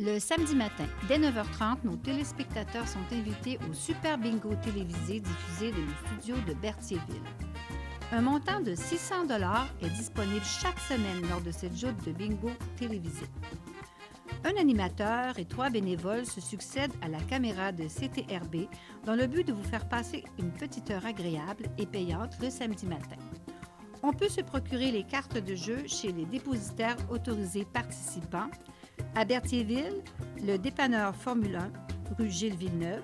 Le samedi matin, dès 9h30, nos téléspectateurs sont invités au Super Bingo télévisé diffusé de nos studios de Berthierville. Un montant de 600 $ est disponible chaque semaine lors de cette joute de bingo télévisé. Un animateur et 3 bénévoles se succèdent à la caméra de CTRB dans le but de vous faire passer une petite heure agréable et payante le samedi matin. On peut se procurer les cartes de jeu chez les dépositaires autorisés participants à Berthierville, le dépanneur Formule 1, rue Gilles Villeneuve,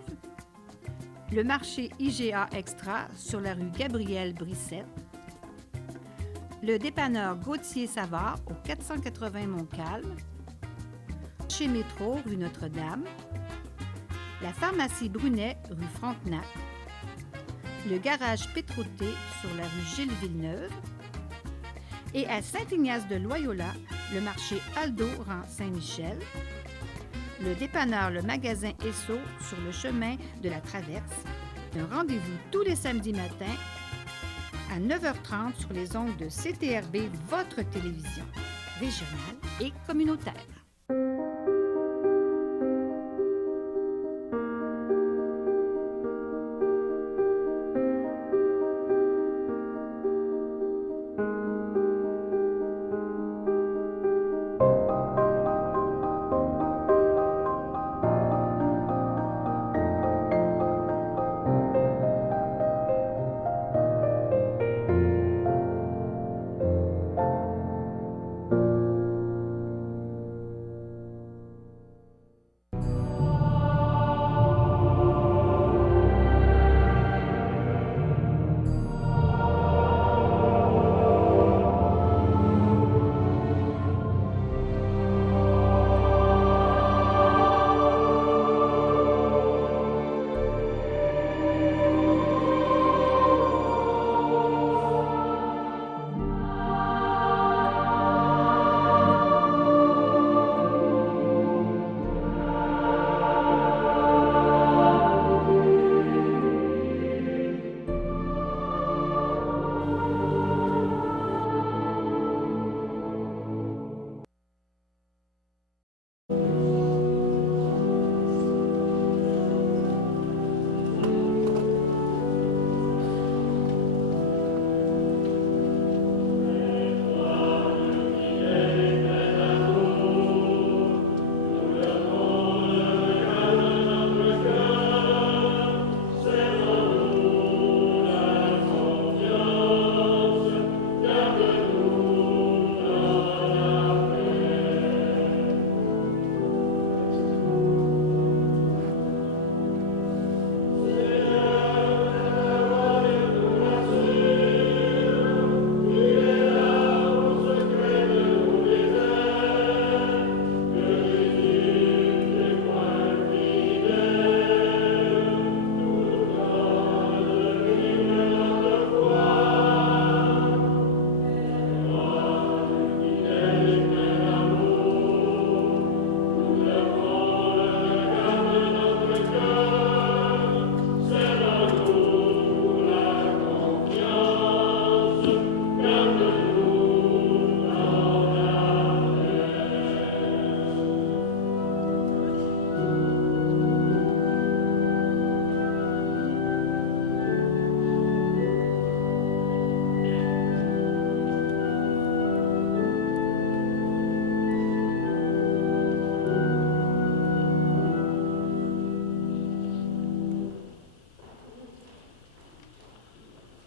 le marché IGA Extra sur la rue Gabriel Brissette, le dépanneur Gauthier Savard au 480 Montcalm, chez Métro, rue Notre-Dame, la pharmacie Brunet, rue Frontenac, le garage Pétroté sur la rue Gilles Villeneuve et à Saint-Ignace-de-Loyola, le marché Aldo rang Saint-Michel, le dépanneur Le Magasin Esso sur le chemin de la Traverse. Un rendez-vous tous les samedis matins à 9h30 sur les ondes de CTRB, votre télévision régionale et communautaire.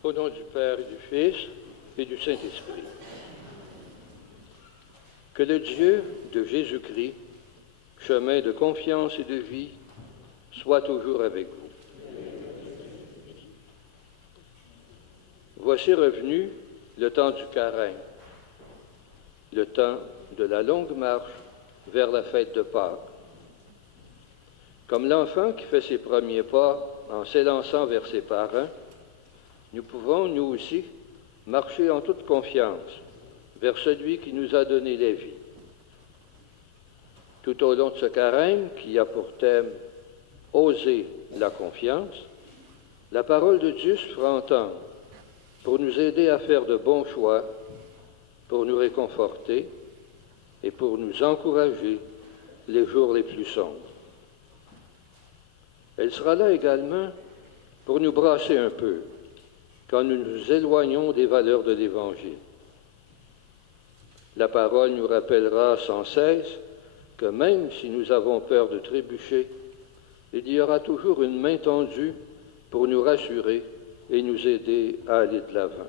Au nom du Père et du Fils et du Saint-Esprit. Que le Dieu de Jésus-Christ, chemin de confiance et de vie, soit toujours avec vous. Voici revenu le temps du carême, le temps de la longue marche vers la fête de Pâques. Comme l'enfant qui fait ses premiers pas en s'élançant vers ses parents, nous pouvons, nous aussi, marcher en toute confiance vers celui qui nous a donné la vie. Tout au long de ce carême, qui a pour thème « Oser la confiance », la parole de Dieu se fera entendre pour nous aider à faire de bons choix, pour nous réconforter et pour nous encourager les jours les plus sombres. Elle sera là également pour nous brasser un peu quand nous nous éloignons des valeurs de l'Évangile. La parole nous rappellera sans cesse que même si nous avons peur de trébucher, il y aura toujours une main tendue pour nous rassurer et nous aider à aller de l'avant.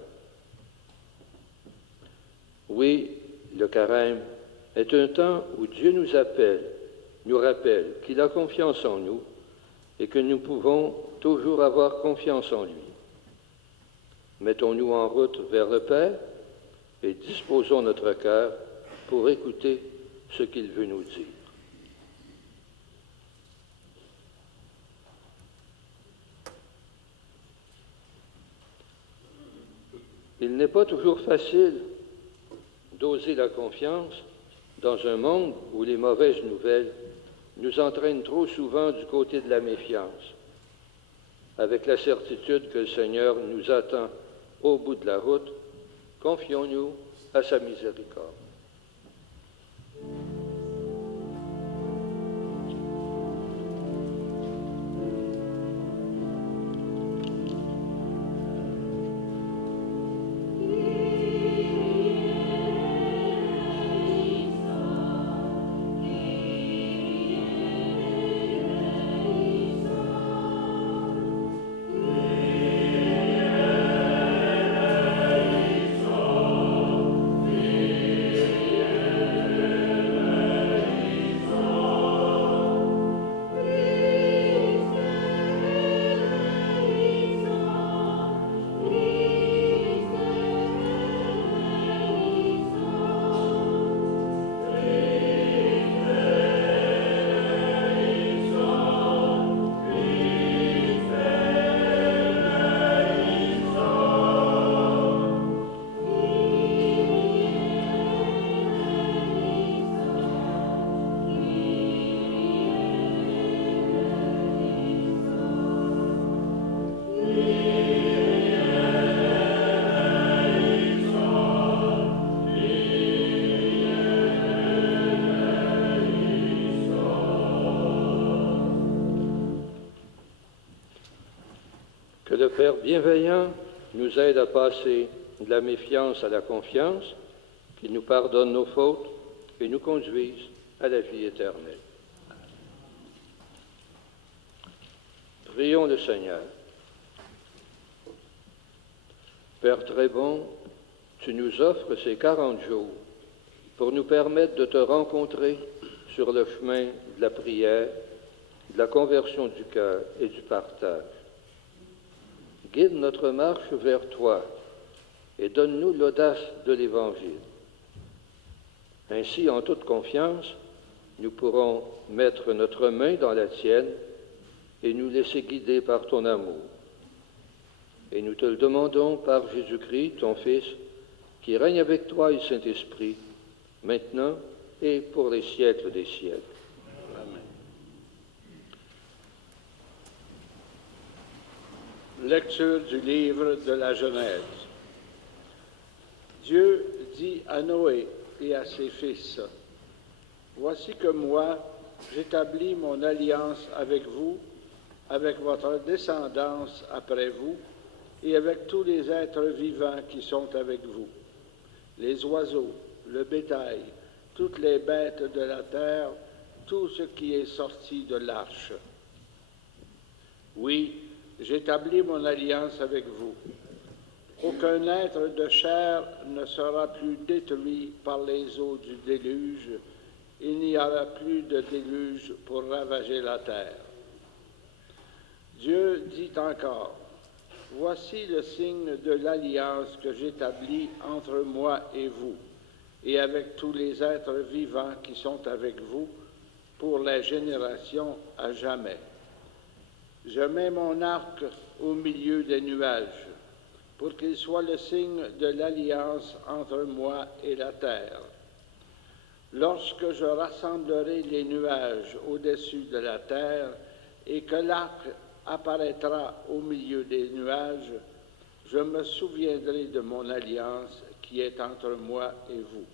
Oui, le carême est un temps où Dieu nous rappelle qu'il a confiance en nous et que nous pouvons toujours avoir confiance en lui. Mettons-nous en route vers le Père et disposons notre cœur pour écouter ce qu'il veut nous dire. Il n'est pas toujours facile d'oser la confiance dans un monde où les mauvaises nouvelles nous entraînent trop souvent du côté de la méfiance, avec la certitude que le Seigneur nous attend au bout de la route. Confions-nous à sa miséricorde. Que le Père bienveillant nous aide à passer de la méfiance à la confiance, qu'il nous pardonne nos fautes et nous conduise à la vie éternelle. Prions le Seigneur. Père très bon, tu nous offres ces 40 jours pour nous permettre de te rencontrer sur le chemin de la prière, de la conversion du cœur et du partage. Guide notre marche vers toi et donne-nous l'audace de l'Évangile. Ainsi, en toute confiance, nous pourrons mettre notre main dans la tienne et nous laisser guider par ton amour. Et nous te le demandons par Jésus-Christ, ton Fils, qui règne avec toi et le Saint-Esprit, maintenant et pour les siècles des siècles. Lecture du livre de la Genèse. Dieu dit à Noé et à ses fils, « Voici que moi, j'établis mon alliance avec vous, avec votre descendance après vous, et avec tous les êtres vivants qui sont avec vous, les oiseaux, le bétail, toutes les bêtes de la terre, tout ce qui est sorti de l'arche. Oui, j'établis mon alliance avec vous. Aucun être de chair ne sera plus détruit par les eaux du déluge. Il n'y aura plus de déluge pour ravager la terre. » Dieu dit encore, « Voici le signe de l'alliance que j'établis entre moi et vous, et avec tous les êtres vivants qui sont avec vous, pour les générations à jamais. Je mets mon arc au milieu des nuages, pour qu'il soit le signe de l'alliance entre moi et la terre. Lorsque je rassemblerai les nuages au-dessus de la terre et que l'arc apparaîtra au milieu des nuages, je me souviendrai de mon alliance qui est entre moi et vous,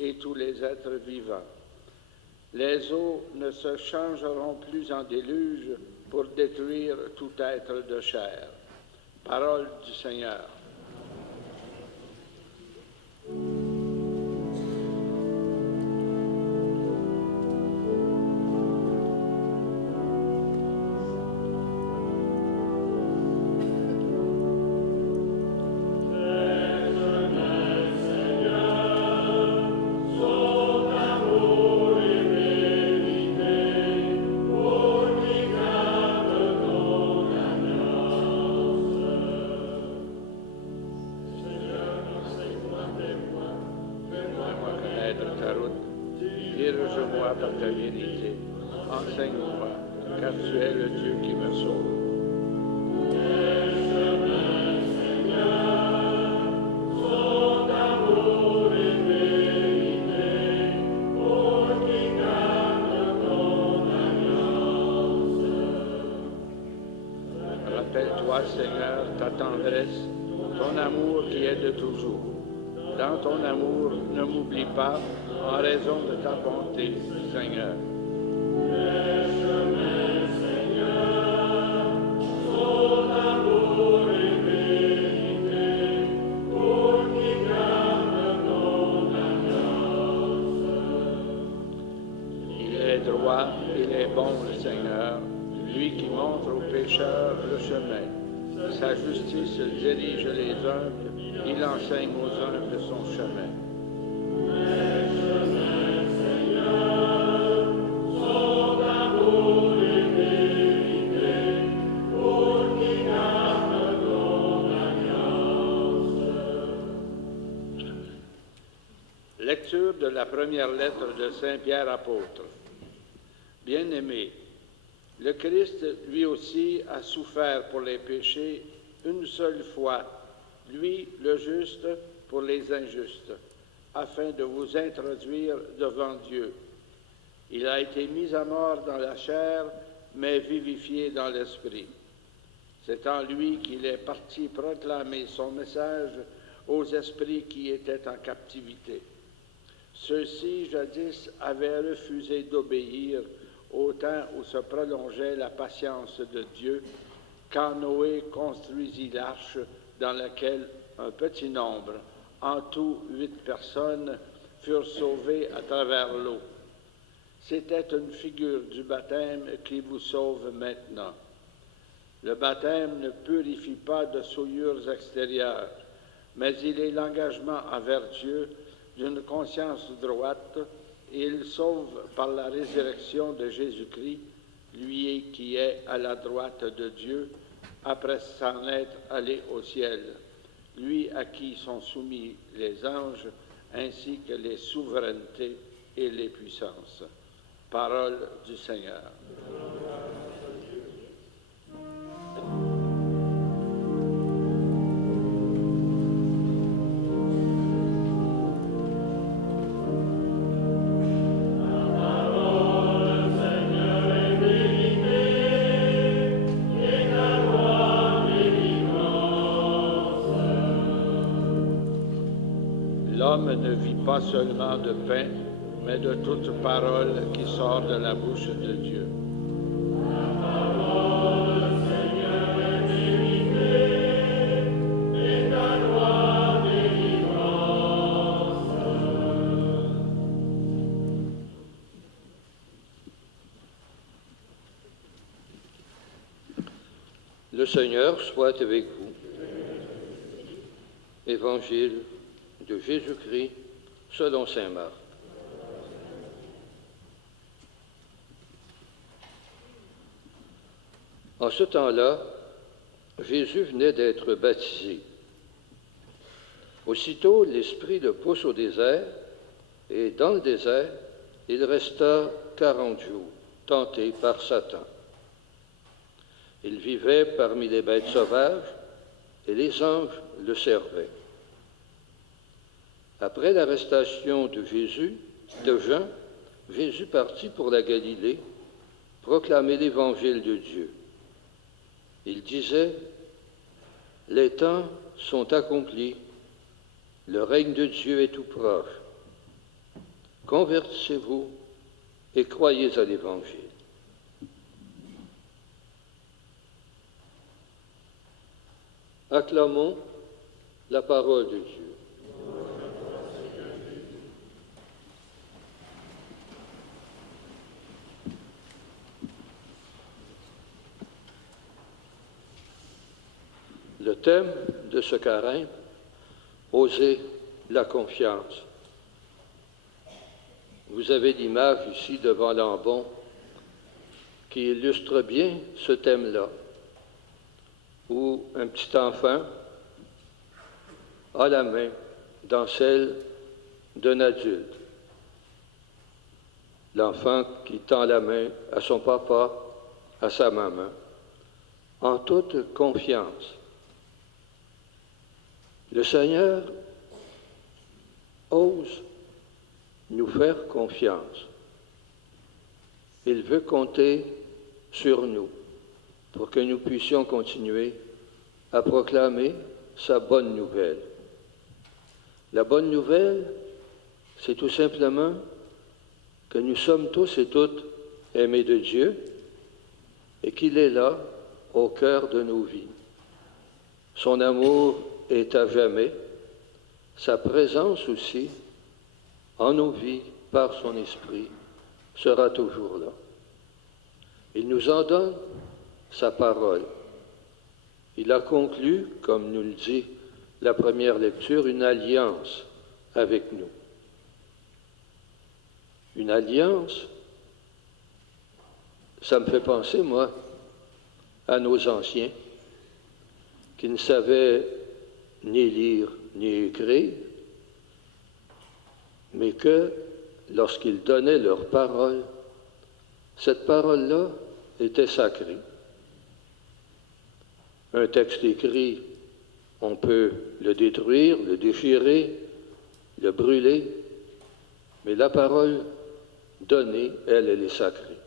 et tous les êtres vivants. Les eaux ne se changeront plus en déluge pour détruire tout être de chair. Parole du Seigneur. Dirige-moi par ta vérité, enseigne-moi, car tu es le Dieu qui me sauve. Rappelle-toi, Seigneur, ta tendresse, ton amour qui est de toujours. Dans ton amour, ne m'oublie pas, en raison de ta bonté, Seigneur. Il est droit, il est bon, le Seigneur, lui qui montre aux pécheurs le chemin. Sa justice dirige les humbles, il enseigne aux humbles son chemin. Lecture de la première lettre de Saint Pierre apôtre. Bien-aimés, le Christ, lui aussi, a souffert pour les péchés une seule fois, lui, le juste, pour les injustes, afin de vous introduire devant Dieu. Il a été mis à mort dans la chair, mais vivifié dans l'esprit. C'est en lui qu'il est parti proclamer son message aux esprits qui étaient en captivité. Ceux-ci, jadis, avaient refusé d'obéir au temps où se prolongeait la patience de Dieu, quand Noé construisit l'arche dans laquelle un petit nombre, en tout 8 personnes, furent sauvées à travers l'eau. C'était une figure du baptême qui vous sauve maintenant. Le baptême ne purifie pas de souillures extérieures, mais il est l'engagement envers Dieu d'une conscience droite, et il sauve par la résurrection de Jésus-Christ, lui qui est à la droite de Dieu, après s'en être allé au ciel, lui à qui sont soumis les anges, ainsi que les souverainetés et les puissances. Parole du Seigneur. L'homme ne vit pas seulement de pain, mais de toute parole qui sort de la bouche de Dieu. La parole, Seigneur, est vérité, et ta loi délivrance. Le Seigneur soit avec vous. Évangile de Jésus-Christ selon saint Marc. En ce temps-là, Jésus venait d'être baptisé. Aussitôt, l'Esprit le pousse au désert, et dans le désert, il resta 40 jours, tenté par Satan. Il vivait parmi les bêtes sauvages, et les anges le servaient. Après l'arrestation de Jean, Jésus partit pour la Galilée, proclamer l'évangile de Dieu. Il disait, « Les temps sont accomplis, le règne de Dieu est tout proche. Convertissez-vous et croyez à l'Évangile. Acclamons la parole de Dieu. Le thème de ce carême, oser la confiance. Vous avez l'image ici devant l'ambon qui illustre bien ce thème-là, où un petit enfant a la main dans celle d'un adulte. L'enfant qui tend la main à son papa, à sa maman, en toute confiance. Le Seigneur ose nous faire confiance. Il veut compter sur nous pour que nous puissions continuer à proclamer sa bonne nouvelle. La bonne nouvelle, c'est tout simplement que nous sommes tous et toutes aimés de Dieu et qu'il est là au cœur de nos vies. Son amour est à jamais, sa présence aussi en nos vies par son esprit sera toujours là. Il nous en donne sa parole. Il a conclu, comme nous le dit la première lecture, une alliance avec nous. Une alliance, ça me fait penser, moi, à nos anciens qui ne savaient ni lire ni écrire, mais que lorsqu'ils donnaient leur parole, cette parole-là était sacrée. Un texte écrit, on peut le détruire, le déchirer, le brûler, mais la parole donnée, elle est sacrée.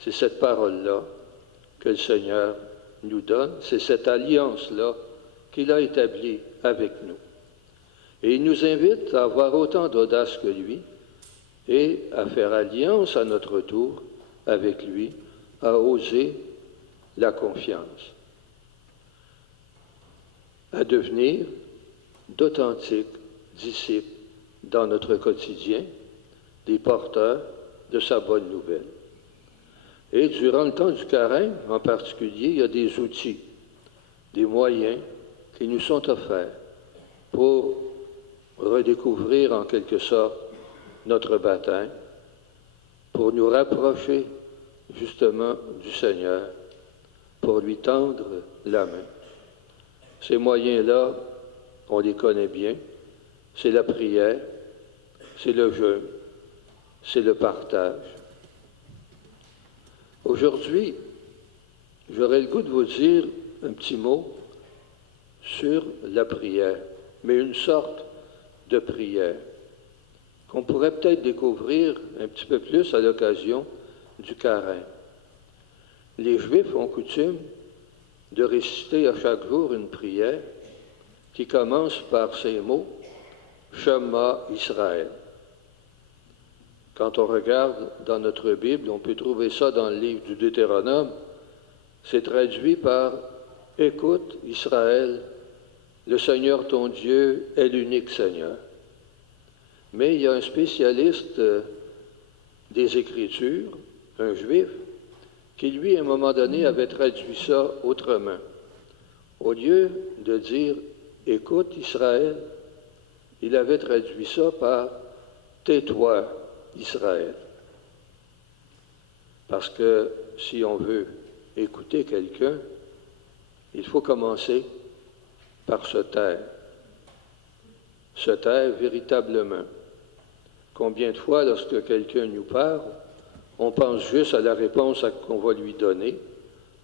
C'est cette parole-là que le Seigneur nous donne, c'est cette alliance-là qu'il a établie avec nous. Et il nous invite à avoir autant d'audace que lui et à faire alliance à notre tour avec lui, à oser la confiance, à devenir d'authentiques disciples dans notre quotidien, des porteurs de sa bonne nouvelle. Et durant le temps du carême, en particulier, il y a des outils, des moyens qui nous sont offerts pour redécouvrir en quelque sorte notre baptême, pour nous rapprocher justement du Seigneur, pour lui tendre la main. Ces moyens-là, on les connaît bien, c'est la prière, c'est le jeûne, c'est le partage. Aujourd'hui, j'aurais le goût de vous dire un petit mot sur la prière, mais une sorte de prière qu'on pourrait peut-être découvrir un petit peu plus à l'occasion du carême. Les Juifs ont coutume de réciter à chaque jour une prière qui commence par ces mots « Shema Israël ». Quand on regarde dans notre Bible, on peut trouver ça dans le livre du Deutéronome, c'est traduit par « Écoute Israël, le Seigneur ton Dieu est l'unique Seigneur ». Mais il y a un spécialiste des Écritures, un Juif, qui lui, à un moment donné, avait traduit ça autrement. Au lieu de dire « Écoute Israël », il avait traduit ça par « Tais-toi Israël ». Parce que si on veut écouter quelqu'un, il faut commencer par se taire. Se taire véritablement. Combien de fois, lorsque quelqu'un nous parle, on pense juste à la réponse qu'on va lui donner,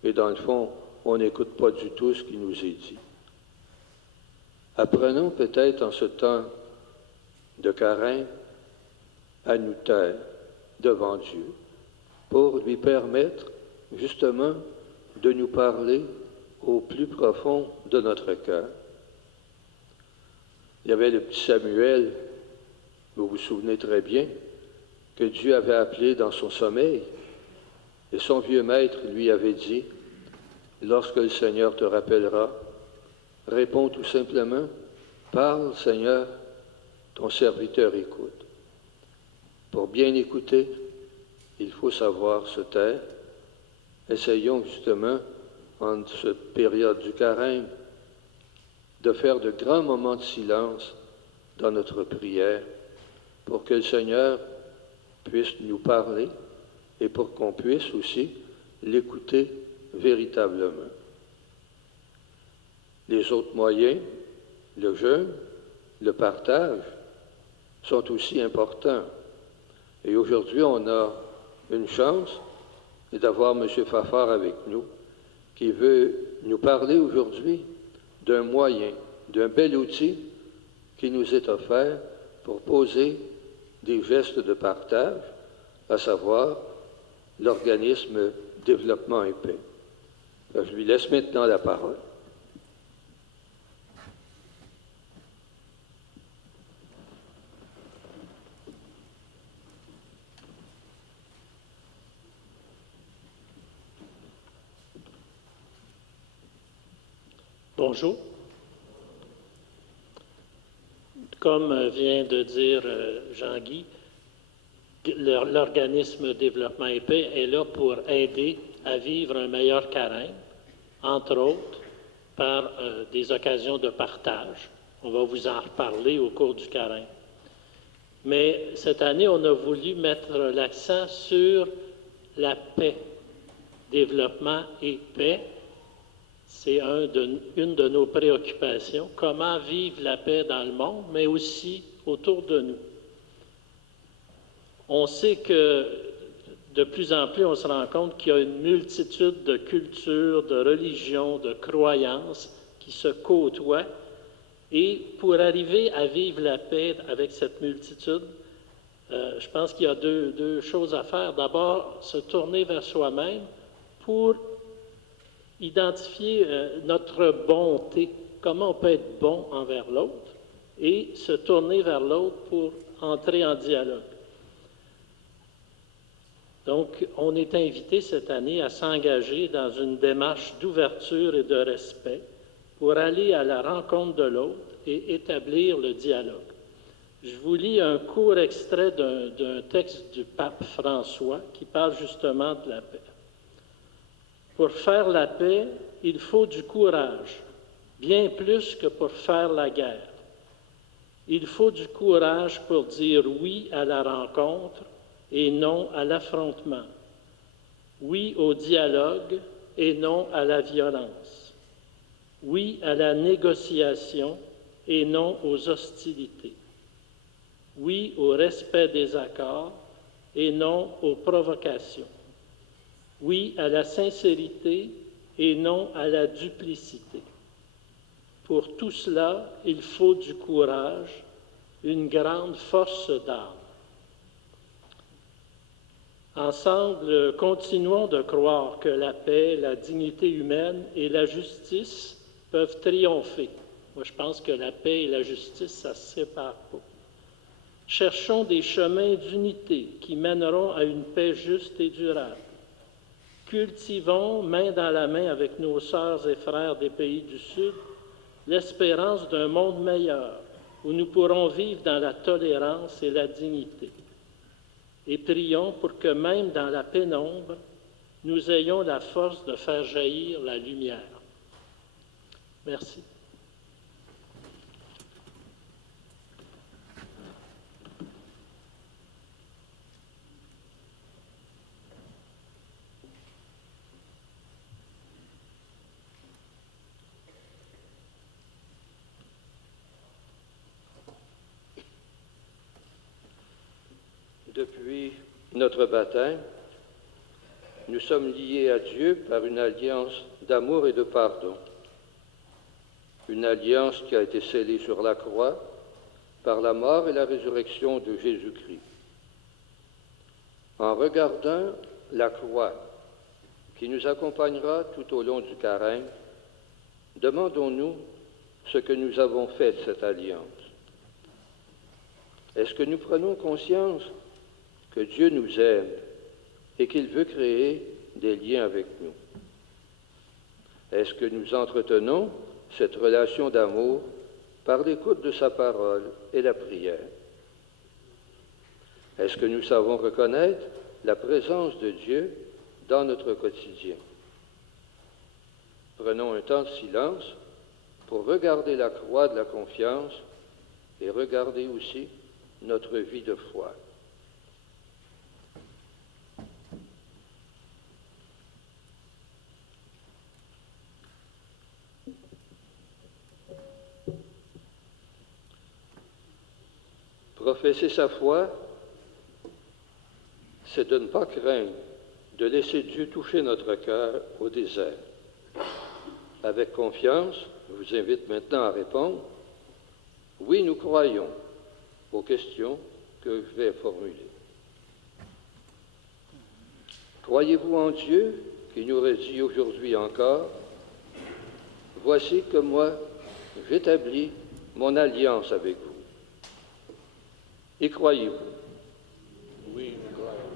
et dans le fond, on n'écoute pas du tout ce qui nous est dit. Apprenons peut-être en ce temps de carême à nous taire devant Dieu pour lui permettre justement de nous parler au plus profond de notre cœur. Il y avait le petit Samuel, vous vous souvenez très bien, que Dieu avait appelé dans son sommeil. Et son vieux maître lui avait dit, lorsque le Seigneur te rappellera, réponds tout simplement, parle Seigneur, ton serviteur écoute. Pour bien écouter, il faut savoir se taire. Essayons justement, en cette période du carême, de faire de grands moments de silence dans notre prière pour que le Seigneur puisse nous parler et pour qu'on puisse aussi l'écouter véritablement. Les autres moyens, le jeûne, le partage, sont aussi importants. Et aujourd'hui, on a une chance d'avoir M. Fafard avec nous, qui veut nous parler aujourd'hui d'un moyen, d'un bel outil qui nous est offert pour poser des gestes de partage, à savoir l'organisme Développement et Paix. Je lui laisse maintenant la parole. Bonjour. Comme vient de dire Jean-Guy, l'organisme Développement et Paix est là pour aider à vivre un meilleur carême, entre autres par des occasions de partage. On va vous en reparler au cours du carême. Mais cette année, on a voulu mettre l'accent sur la paix, développement et paix. C'est une de nos préoccupations, comment vivre la paix dans le monde, mais aussi autour de nous. On sait que de plus en plus, on se rend compte qu'il y a une multitude de cultures, de religions, de croyances qui se côtoient. Et pour arriver à vivre la paix avec cette multitude, je pense qu'il y a deux choses à faire. D'abord, se tourner vers soi-même pour identifier notre bonté, comment on peut être bon envers l'autre, et se tourner vers l'autre pour entrer en dialogue. Donc, on est invité cette année à s'engager dans une démarche d'ouverture et de respect pour aller à la rencontre de l'autre et établir le dialogue. Je vous lis un court extrait d'un texte du pape François qui parle justement de la paix. Pour faire la paix, il faut du courage, bien plus que pour faire la guerre. Il faut du courage pour dire oui à la rencontre et non à l'affrontement. Oui au dialogue et non à la violence. Oui à la négociation et non aux hostilités. Oui au respect des accords et non aux provocations. Oui à la sincérité et non à la duplicité. Pour tout cela, il faut du courage, une grande force d'âme. Ensemble, continuons de croire que la paix, la dignité humaine et la justice peuvent triompher. Moi, je pense que la paix et la justice, ça ne se sépare pas. Cherchons des chemins d'unité qui mèneront à une paix juste et durable. Cultivons, main dans la main avec nos sœurs et frères des pays du Sud, l'espérance d'un monde meilleur, où nous pourrons vivre dans la tolérance et la dignité. Et prions pour que même dans la pénombre, nous ayons la force de faire jaillir la lumière. Merci. Depuis notre baptême, nous sommes liés à Dieu par une alliance d'amour et de pardon. Une alliance qui a été scellée sur la croix par la mort et la résurrection de Jésus-Christ. En regardant la croix qui nous accompagnera tout au long du carême, demandons-nous ce que nous avons fait de cette alliance. Est-ce que nous prenons conscience que Dieu nous aime et qu'il veut créer des liens avec nous. Est-ce que nous entretenons cette relation d'amour par l'écoute de sa parole et la prière? Est-ce que nous savons reconnaître la présence de Dieu dans notre quotidien? Prenons un temps de silence pour regarder la croix de la confiance et regarder aussi notre vie de foi. Professer sa foi, c'est de ne pas craindre de laisser Dieu toucher notre cœur au désert. Avec confiance, je vous invite maintenant à répondre « Oui, nous croyons » aux questions que je vais formuler. Croyez-vous en Dieu qui nous dit aujourd'hui encore « Voici que moi, j'établis mon alliance avec vous ». Y croyez-vous? Oui, nous croyons.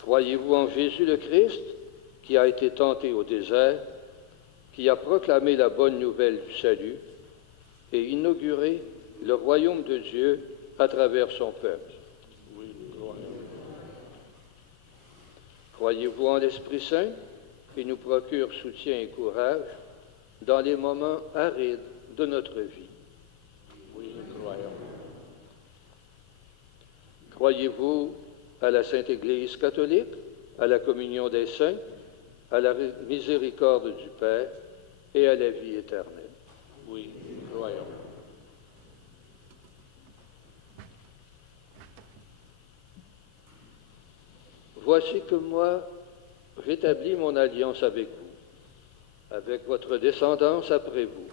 Croyez-vous en Jésus le Christ qui a été tenté au désert, qui a proclamé la bonne nouvelle du salut et inauguré le royaume de Dieu à travers son peuple? Oui, nous croyons. Croyez-vous en l'Esprit Saint qui nous procure soutien et courage dans les moments arides de notre vie? Oui, nous croyons. Croyez-vous à la Sainte Église catholique, à la communion des saints, à la miséricorde du Père et à la vie éternelle? Oui, nous croyons. Voici que moi, j'établis mon alliance avec vous, avec votre descendance après vous.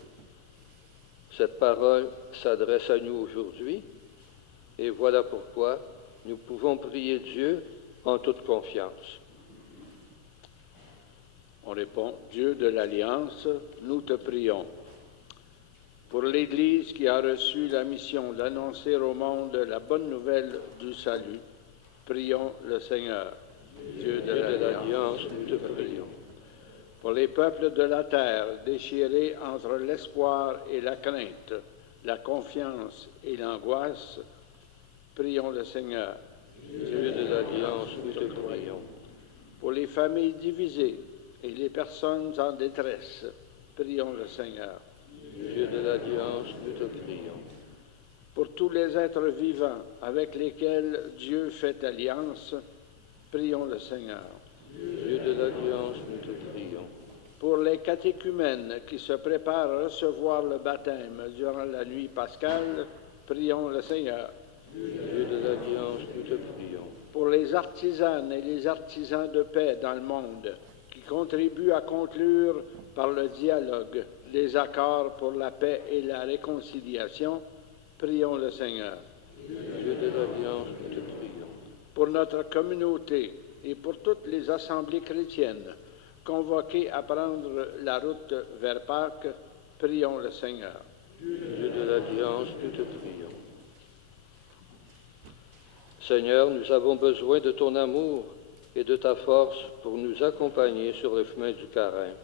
Cette parole s'adresse à nous aujourd'hui, et voilà pourquoi nous pouvons prier Dieu en toute confiance. On répond, Dieu de l'Alliance, nous te prions. Pour l'Église qui a reçu la mission d'annoncer au monde la bonne nouvelle du salut, prions le Seigneur. Dieu de l'Alliance, nous te prions. Pour les peuples de la terre déchirés entre l'espoir et la crainte, la confiance et l'angoisse, prions le Seigneur. Dieu de l'Alliance, nous te prions. Pour les familles divisées et les personnes en détresse, prions le Seigneur. Dieu de l'Alliance, nous te prions. Pour tous les êtres vivants avec lesquels Dieu fait alliance, prions le Seigneur. Dieu de l'Alliance, nous te prions. Pour les catéchumènes qui se préparent à recevoir le baptême durant la nuit pascale, prions le Seigneur. Dieu de l'Alliance, nous te prions. Pour les artisanes et les artisans de paix dans le monde qui contribuent à conclure par le dialogue les accords pour la paix et la réconciliation, prions le Seigneur. Dieu de l'Alliance, nous te prions. Pour notre communauté et pour toutes les assemblées chrétiennes convoquées à prendre la route vers Pâques, prions le Seigneur. Dieu de l'Alliance, nous te prions. Seigneur, nous avons besoin de ton amour et de ta force pour nous accompagner sur le chemin du Carême.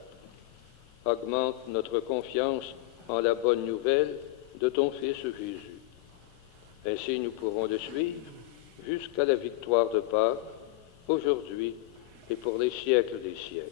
Augmente notre confiance en la bonne nouvelle de ton Fils Jésus. Ainsi, nous pourrons le suivre jusqu'à la victoire de Pâques, aujourd'hui et pour les siècles des siècles.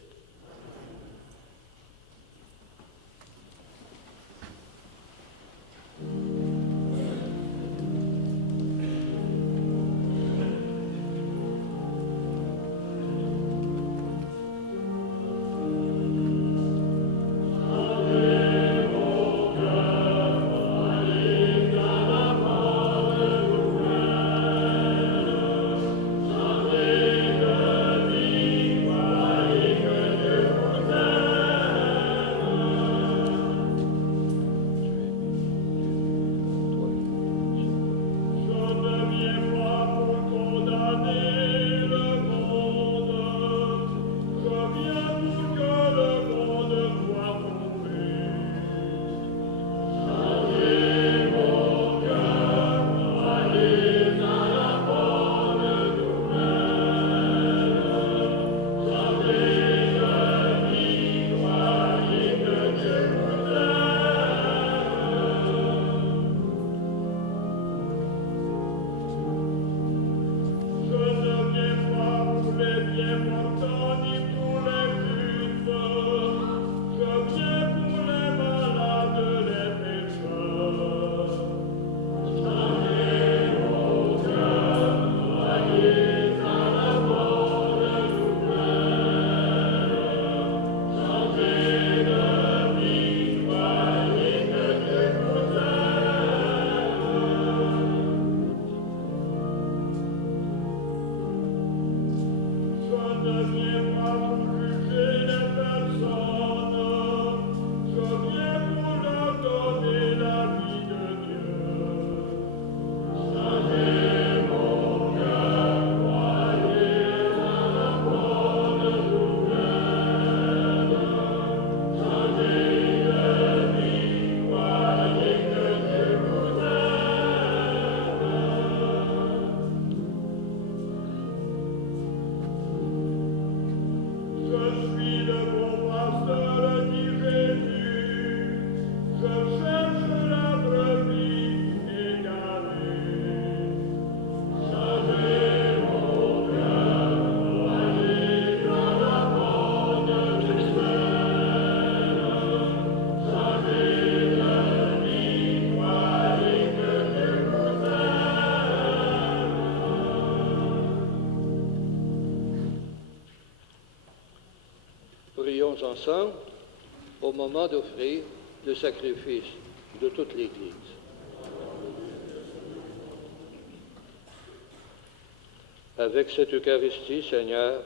prions ensemble au moment d'offrir le sacrifice de toute l'Église. Avec cette Eucharistie, Seigneur,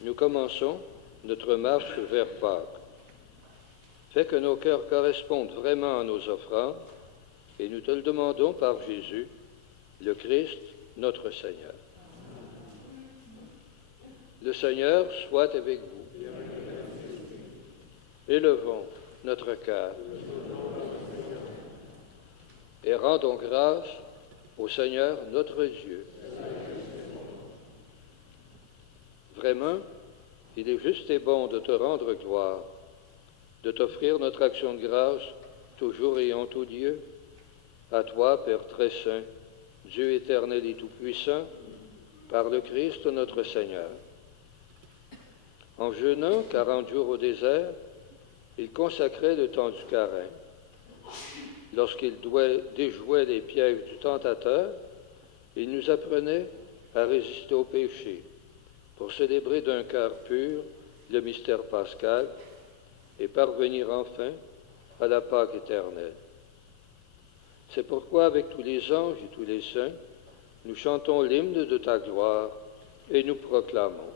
nous commençons notre marche vers Pâques. Fais que nos cœurs correspondent vraiment à nos offrandes, et nous te le demandons par Jésus, le Christ, notre Seigneur. Le Seigneur soit avec vous. Élevons notre cœur et rendons grâce au Seigneur notre Dieu. Vraiment, il est juste et bon de te rendre gloire, de t'offrir notre action de grâce toujours et en tout lieu. À toi, Père très saint, Dieu éternel et tout-puissant, par le Christ notre Seigneur. En jeûnant 40 jours au désert, il consacrait le temps du carême. Lorsqu'il déjouait les pièges du tentateur, il nous apprenait à résister au péché, pour célébrer d'un cœur pur le mystère pascal et parvenir enfin à la Pâque éternelle. C'est pourquoi, avec tous les anges et tous les saints, nous chantons l'hymne de ta gloire et nous proclamons.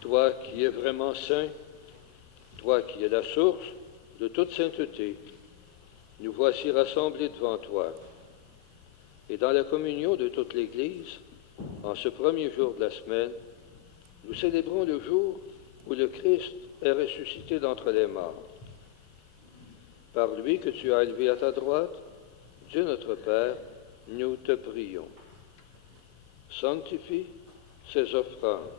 Toi qui es vraiment saint, toi qui es la source de toute sainteté, nous voici rassemblés devant toi. Et dans la communion de toute l'Église, en ce premier jour de la semaine, nous célébrons le jour où le Christ est ressuscité d'entre les morts. Par lui que tu as élevé à ta droite, Dieu notre Père, nous te prions. Sanctifie ces offrandes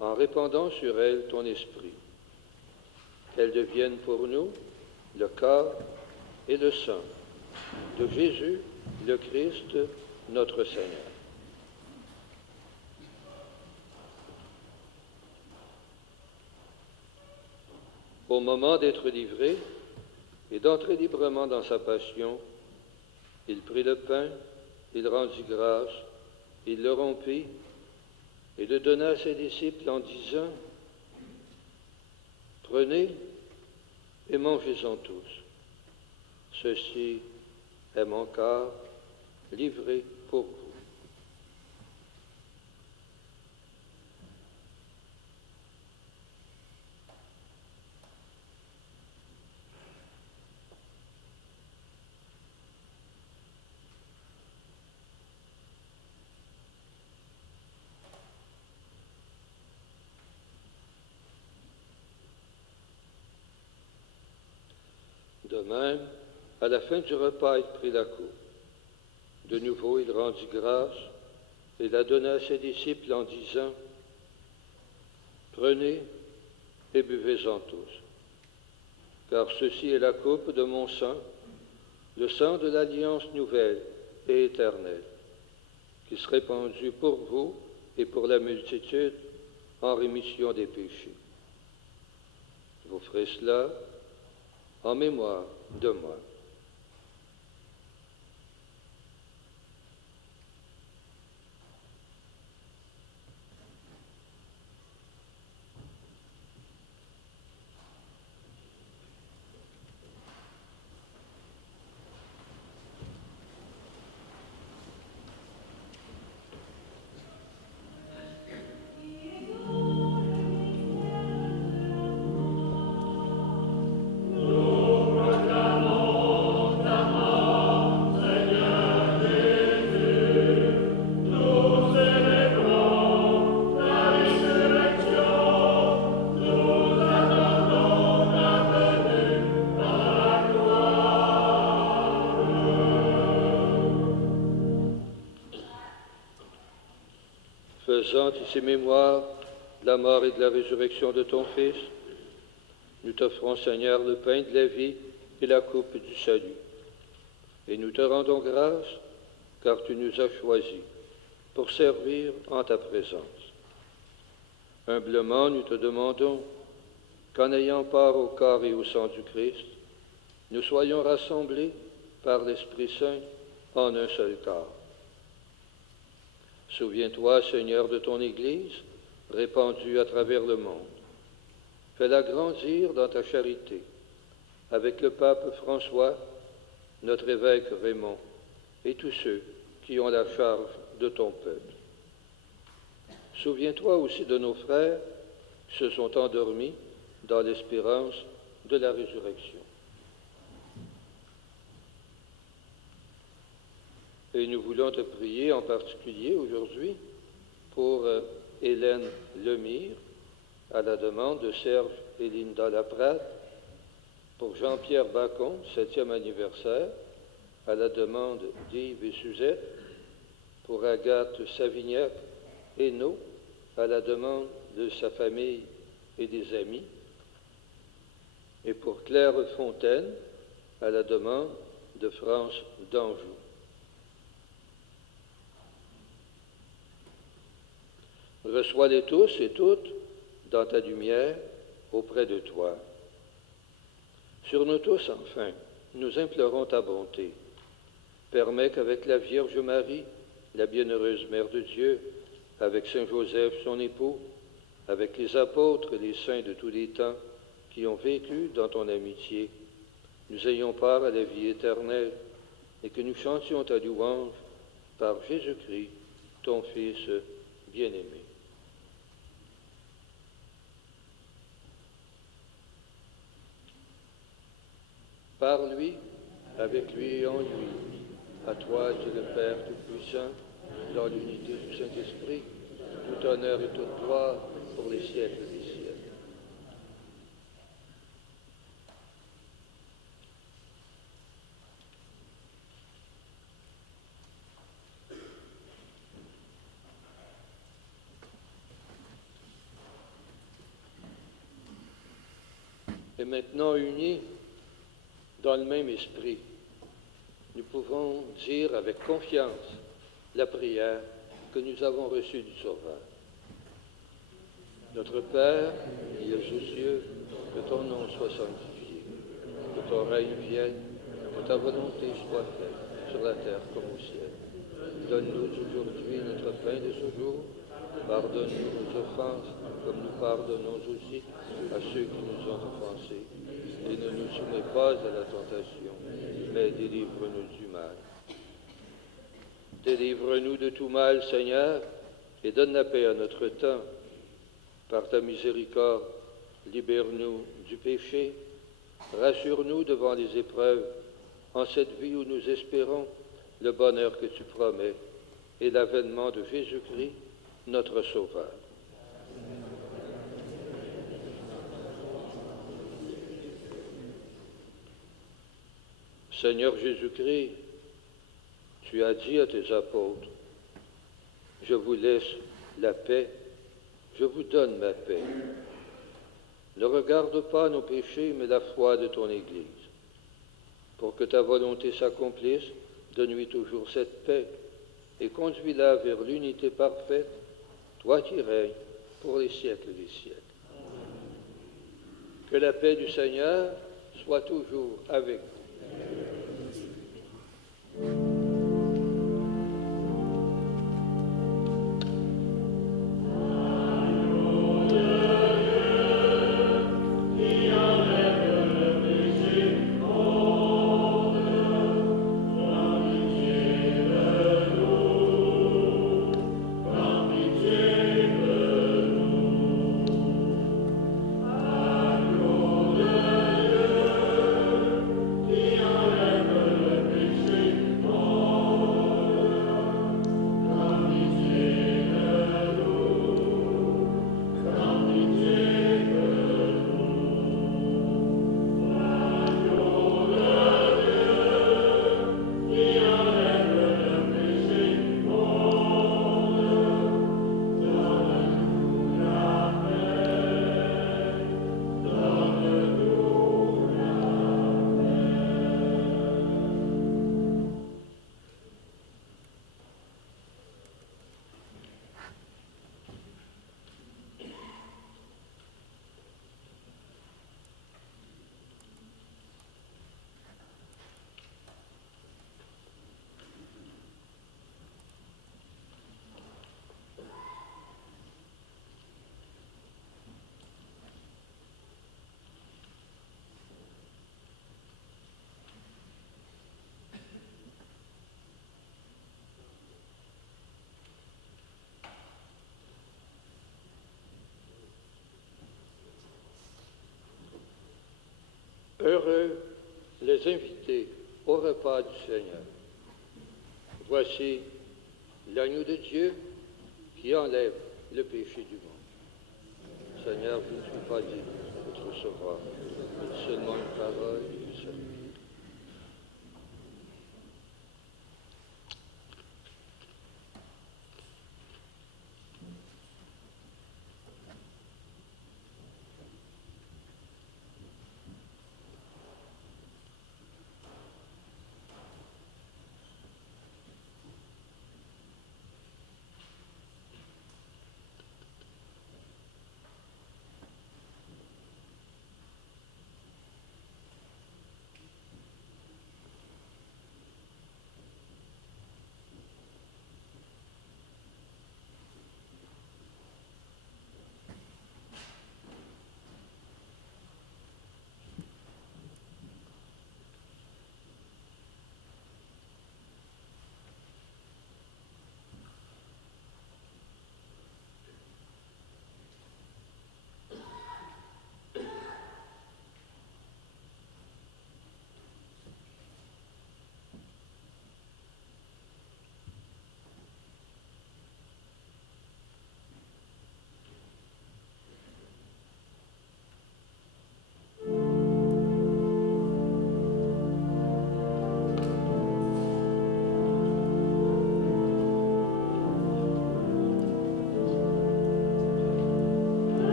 en répandant sur elles ton esprit, qu'elles deviennent pour nous le corps et le sang de Jésus, le Christ, notre Seigneur. Au moment d'être livré et d'entrer librement dans sa passion, il prit le pain, il rendit grâce, il le rompit et le donna à ses disciples en disant « Prenez et mangez-en tous. Ceci est mon corps livré pour vous. » De même, à la fin du repas, il prit la coupe. De nouveau, il rendit grâce et la donna à ses disciples en disant « Prenez et buvez-en tous, car ceci est la coupe de mon sang, le sang de l'alliance nouvelle et éternelle, qui sera répandu pour vous et pour la multitude en rémission des péchés. Vous ferez cela en mémoire de moi. Faisant ici mémoire de la mort et de la résurrection de ton Fils, nous t'offrons, Seigneur, le pain de la vie et la coupe du salut. Et nous te rendons grâce, car tu nous as choisis pour servir en ta présence. Humblement, nous te demandons qu'en ayant part au corps et au sang du Christ, nous soyons rassemblés par l'Esprit Saint en un seul corps. Souviens-toi, Seigneur, de ton Église, répandue à travers le monde. Fais-la grandir dans ta charité, avec le pape François, notre évêque Raymond, et tous ceux qui ont la charge de ton peuple. Souviens-toi aussi de nos frères qui se sont endormis dans l'espérance de la résurrection. Et nous voulons te prier en particulier aujourd'hui pour Hélène Lemire, à la demande de Serge et Linda Laprade, pour Jean-Pierre Bacon, 7e anniversaire, à la demande d'Yves et Suzette, pour Agathe Savignac-Hainaut, à la demande de sa famille et des amis, et pour Claire Fontaine, à la demande de France d'Anjou. Reçois-les tous et toutes dans ta lumière auprès de toi. Sur nous tous, enfin, nous implorons ta bonté. Permets qu'avec la Vierge Marie, la bienheureuse Mère de Dieu, avec Saint Joseph, son époux, avec les apôtres et les saints de tous les temps qui ont vécu dans ton amitié, nous ayons part à la vie éternelle et que nous chantions ta louange par Jésus-Christ, ton Fils bien-aimé. Par lui, avec lui et en lui, à toi, Dieu le Père Tout-Puissant, dans l'unité du Saint-Esprit, tout honneur et toute gloire pour les siècles des siècles. Et maintenant, unis dans le même esprit, nous pouvons dire avec confiance la prière que nous avons reçue du Sauveur. Notre Père, qui es aux cieux, que ton nom soit sanctifié, que ton règne vienne, que ta volonté soit faite sur la terre comme au ciel. Donne-nous aujourd'hui notre pain de ce jour. Pardonne-nous nos offenses, comme nous pardonnons aussi à ceux qui nous ont offensés. Et ne nous soumets pas à la tentation, mais délivre-nous du mal. Délivre-nous de tout mal, Seigneur, et donne la paix à notre temps. Par ta miséricorde, libère-nous du péché, rassure-nous devant les épreuves, en cette vie où nous espérons le bonheur que tu promets et l'avènement de Jésus-Christ, notre Sauveur. Seigneur Jésus-Christ, tu as dit à tes apôtres, « Je vous laisse la paix, je vous donne ma paix. » Ne regarde pas nos péchés, mais la foi de ton Église. Pour que ta volonté s'accomplisse, donne-lui toujours cette paix et conduis-la vers l'unité parfaite, toi qui règnes pour les siècles des siècles. Que la paix du Seigneur soit toujours avec vous. Heureux les invités au repas du Seigneur. Voici l'agneau de Dieu qui enlève le péché du monde. Seigneur, je ne suis pas digne de te recevoir, mais seulement une parole et une seule.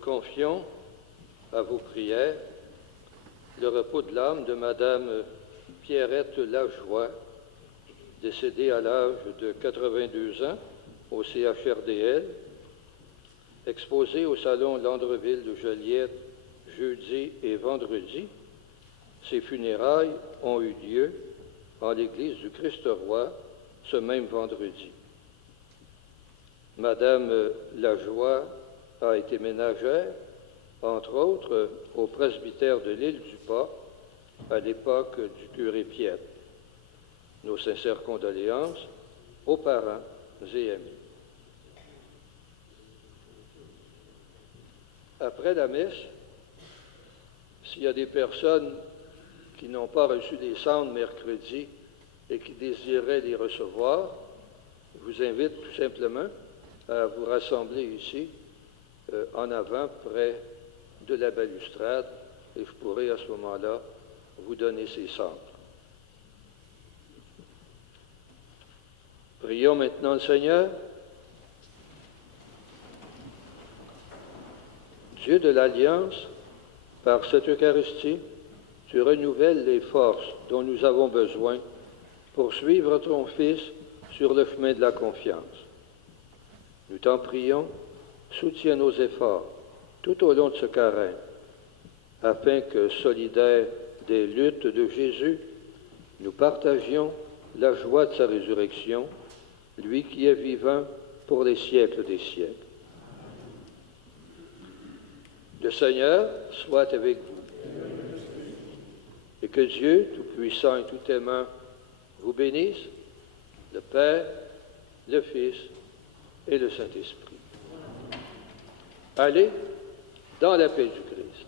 confions à vos prières le repos de l'âme de Madame Pierrette Lajoie, décédée à l'âge de 82 ans au CHRDL, exposée au salon Landreville de Joliette jeudi et vendredi. Ces funérailles ont eu lieu en l'église du Christ-Roi ce même vendredi. Madame Lajoie a été ménagère, entre autres, au presbytère de l'île du Pas, à l'époque du curé Piette. Nos sincères condoléances aux parents et amis. Après la messe, s'il y a des personnes qui n'ont pas reçu des cendres mercredi et qui désiraient les recevoir, je vous invite tout simplement à vous rassembler ici, en avant, près de la balustrade, et je pourrai à ce moment-là vous donner ces cendres. Prions maintenant le Seigneur. Dieu de l'Alliance, par cette Eucharistie, tu renouvelles les forces dont nous avons besoin pour suivre ton Fils sur le chemin de la confiance. Nous t'en prions, soutiens nos efforts tout au long de ce carême, afin que, solidaires des luttes de Jésus, nous partagions la joie de sa résurrection, lui qui est vivant pour les siècles des siècles. Le Seigneur soit avec vous, et que Dieu, Tout-Puissant et Tout-Aimant, vous bénisse, le Père, le Fils et le Saint-Esprit. Allez dans la paix du Christ.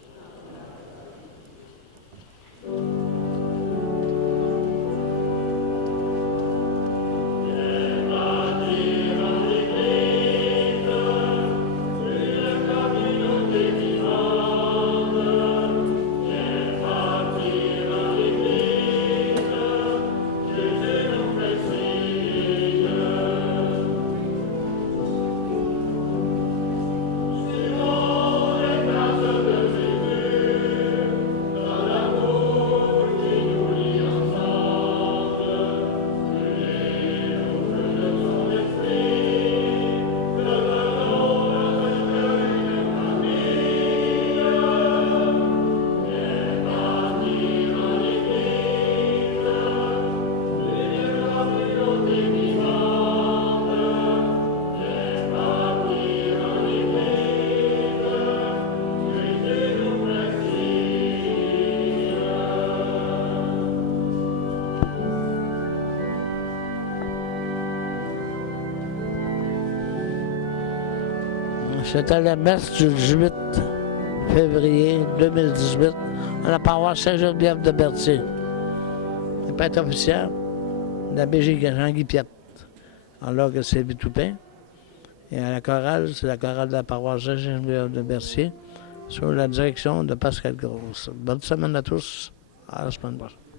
C'était la messe du 18 février 2018 à la paroisse Saint-Geneviève de Berthier. Le prêtre officiel, l'abbé Jean-Guy Piette, en l'orgue Sylvie Toupin. Et à la chorale, c'est la chorale de la paroisse Saint-Geneviève de Berthier, sous la direction de Pascal Grosse. Bonne semaine à tous, à la semaine prochaine.